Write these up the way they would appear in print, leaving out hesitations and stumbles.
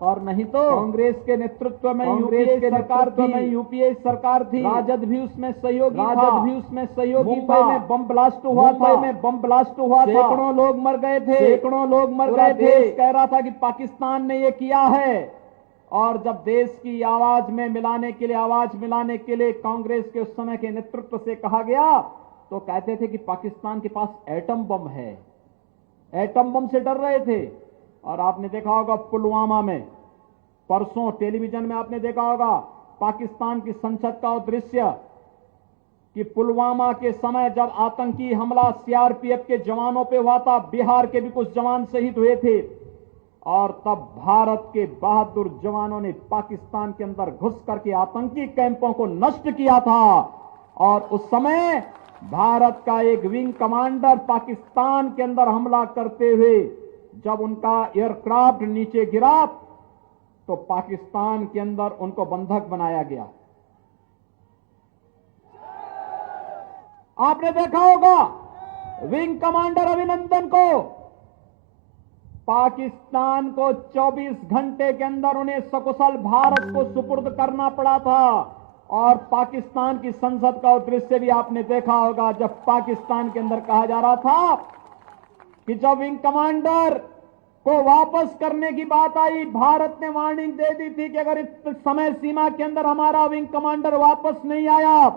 और नहीं तो कांग्रेस के नेतृत्व में यूपीए सरकार थी। राजद भी उसमें सहयोगी था। मुंबई में बम ब्लास्ट हुआ था। सैकड़ों लोग मर गए थे। कह रहा था कि पाकिस्तान ने ये किया है। और जब देश की आवाज मिलाने के लिए कांग्रेस के उस समय के नेतृत्व से कहा गया तो कहते थे कि पाकिस्तान के पास एटम बम है। एटम बम से डर रहे थे। और आपने देखा होगा पुलवामा में परसों टेलीविजन में आपने देखा होगा पाकिस्तान की संसद का दृश्य कि पुलवामा के समय जब आतंकी हमला सीआरपीएफ के जवानों पे हुआ था, बिहार के भी कुछ जवान शहीद हुए थे। और तब भारत के बहादुर जवानों ने पाकिस्तान के अंदर घुस करके आतंकी कैंपों को नष्ट किया था। और उस समय भारत का एक विंग कमांडर पाकिस्तान के अंदर हमला करते हुए जब उनका एयरक्राफ्ट नीचे गिरा तो पाकिस्तान के अंदर उनको बंधक बनाया गया। आपने देखा होगा विंग कमांडर अभिनंदन को पाकिस्तान को 24 घंटे के अंदर उन्हें सकुशल भारत को सुपुर्द करना पड़ा था। और पाकिस्तान की संसद का दृश्य भी आपने देखा होगा जब पाकिस्तान के अंदर कहा जा रहा था कि जब विंग कमांडर को वापस करने की बात आई, भारत ने वार्निंग दे दी थी कि अगर इस समय सीमा के अंदर हमारा विंग कमांडर वापस नहीं आया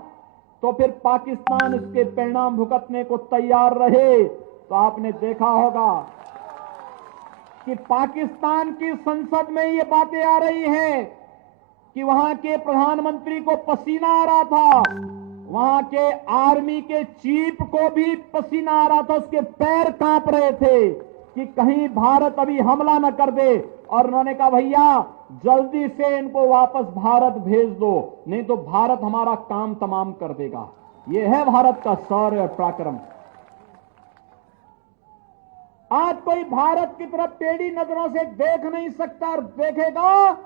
तो फिर पाकिस्तान इसके परिणाम भुगतने को तैयार रहे। तो आपने देखा होगा कि पाकिस्तान की संसद में ये बातें आ रही हैं कि वहां के प्रधानमंत्री को पसीना आ रहा था, वहां के आर्मी के चीफ को भी पसीना आ रहा था, उसके पैर कांप रहे थे कि कहीं भारत अभी हमला न कर दे। और उन्होंने कहा भैया जल्दी से इनको वापस भारत भेज दो, नहीं तो भारत हमारा काम तमाम कर देगा। यह है भारत का शौर्य और पराक्रम। आज कोई भारत की तरफ टेढ़ी नजरों से देख नहीं सकता, और देखेगा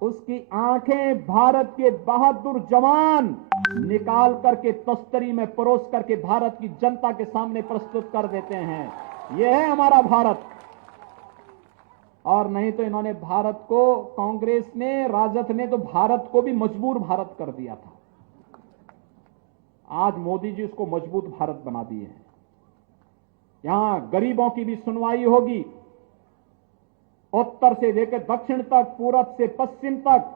उसकी आंखें भारत के बहादुर जवान निकाल करके तस्तरी में परोस करके भारत की जनता के सामने प्रस्तुत कर देते हैं। यह है हमारा भारत। और नहीं तो इन्होंने भारत को, कांग्रेस ने, राजद ने तो भारत को भी मजबूर भारत कर दिया था। आज मोदी जी उसको मजबूत भारत बना दिए हैं। यहां गरीबों की भी सुनवाई होगी, उत्तर से लेकर दक्षिण तक, पूरब से पश्चिम तक।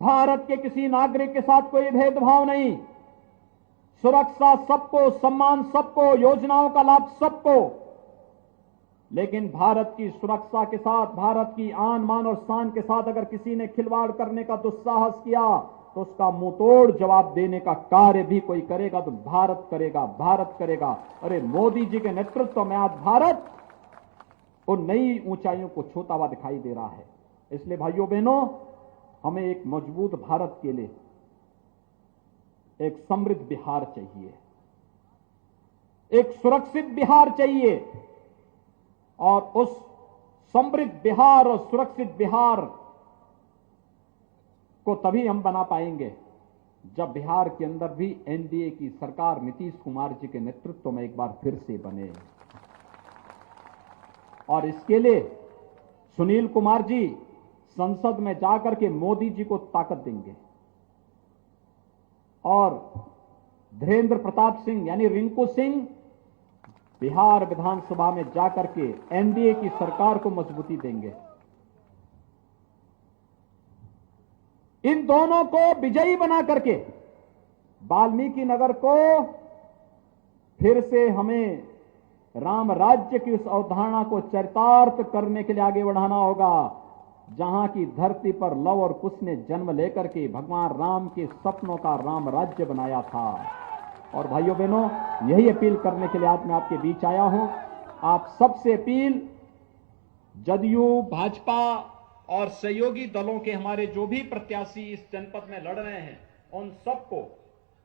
भारत के किसी नागरिक के साथ कोई भेदभाव नहीं, सुरक्षा सबको, सम्मान सबको, योजनाओं का लाभ सबको। लेकिन भारत की सुरक्षा के साथ, भारत की आन मान और शान के साथ अगर किसी ने खिलवाड़ करने का दुस्साहस किया तो उसका मुंहतोड़ जवाब देने का कार्य भी कोई करेगा तो भारत करेगा, भारत करेगा। अरे मोदी जी के नेतृत्व में आज भारत उन नई ऊंचाइयों को छूता हुआ दिखाई दे रहा है। इसलिए भाइयों बहनों, हमें एक मजबूत भारत के लिए एक समृद्ध बिहार चाहिए, एक सुरक्षित बिहार चाहिए। और उस समृद्ध बिहार और सुरक्षित बिहार को तभी हम बना पाएंगे जब बिहार के अंदर भी एनडीए की सरकार नीतीश कुमार जी के नेतृत्व में एक बार फिर से बने। और इसके लिए सुनील कुमार जी संसद में जाकर के मोदी जी को ताकत देंगे और धीरेन्द्र प्रताप सिंह यानी रिंकू सिंह बिहार विधानसभा में जाकर के एनडीए की सरकार को मजबूती देंगे। इन दोनों को विजयी बना करके वाल्मीकि नगर को फिर से हमें राम राज्य की उस अवधारणा को चरितार्थ करने के लिए आगे बढ़ाना होगा, जहां की धरती पर लव और कुश ने जन्म लेकर के भगवान राम के सपनों का राम राज्य बनाया था। और भाइयों बहनों, यही अपील करने के लिए आज मैं आपके बीच आया हूं। आप सबसे अपील, जदयू, भाजपा और सहयोगी दलों के हमारे जो भी प्रत्याशी इस जनपद में लड़ रहे हैं, उन सबको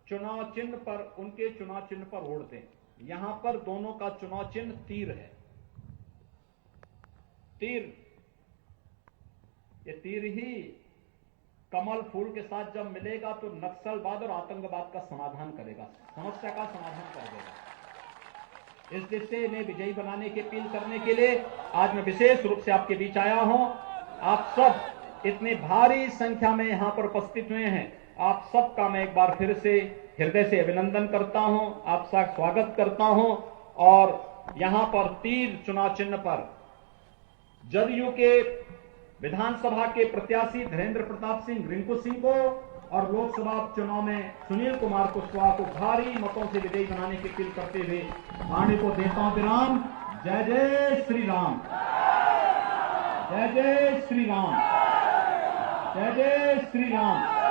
चुनाव चिन्ह पर, उनके चुनाव चिन्ह पर वोट दें। यहां पर दोनों का चुनाव चिन्ह तीर है। तीर, ये तीर ही कमल फूल के साथ जब मिलेगा तो नक्सलवाद और आतंकवाद का समाधान करेगा, समस्या का समाधान कर देगा। इस हिस्से में विजयी बनाने की अपील करने के लिए आज मैं विशेष रूप से आपके बीच आया हूं। आप सब इतनी भारी संख्या में यहां पर उपस्थित हुए हैं, आप सबका मैं एक बार फिर से हृदय से अभिनंदन करता हूं, आपका स्वागत करता हूं। और यहां पर तीर चुनाव चिन्ह पर जदयू के विधानसभा के प्रत्याशी धीरेन्द्र प्रताप सिंह रिंकू सिंह को और लोकसभा चुनाव में सुनील कुमार कुशवाहा को भारी मतों से विजयी बनाने की अपील करते हुए वाणी को देता हूं विराम। जय जय श्री राम, जय जय श्री राम, जय जय श्री राम।